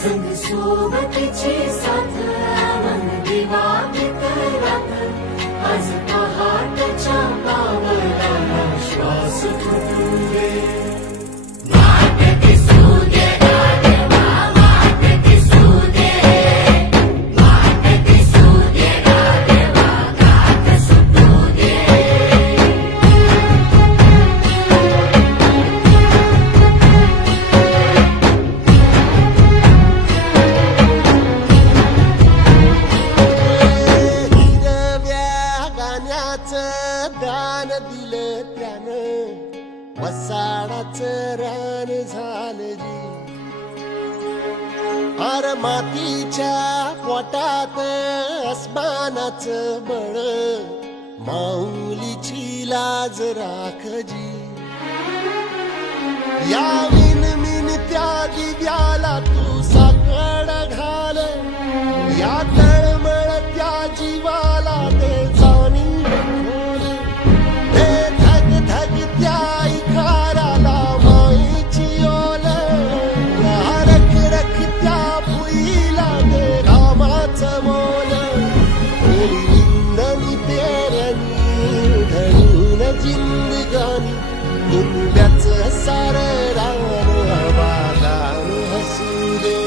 संग सोबतीची साथ मन दिवा मित्रात आज पहाटच्या पावलाला श्वास फुटू दे दान दिलं त्यानं वसाडाचं रान झालं जी अर मातीच्या पोटात अस्मानाचं बळ माऊलीची लाज राखजी या विनमिन त्या दिव्याला तू साकड घाल या तळमळ त्या जीवाला दे जाणी जिंदगानी कुंब्याचं सारं रान आबादान हसू दे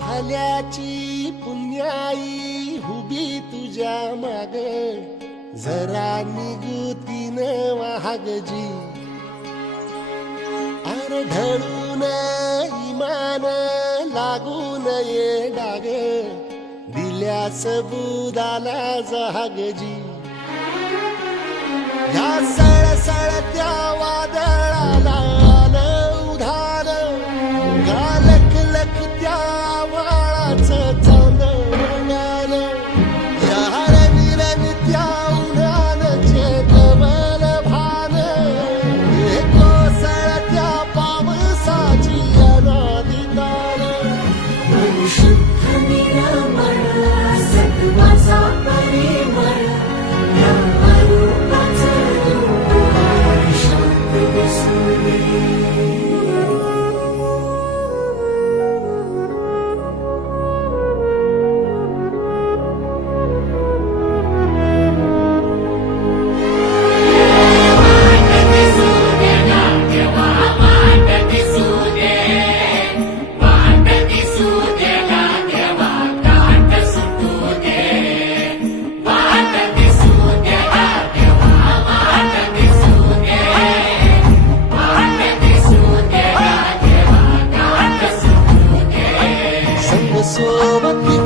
भल्याची पुण्याई हुबी तुझ्या माग जरा निगुतीन वाहगजी अरे ढळून इमान लागून ये डाग दिल्या सबुदाला जहागजी या सळसळत्या वादळाला उधार गालक लख त्या सोबत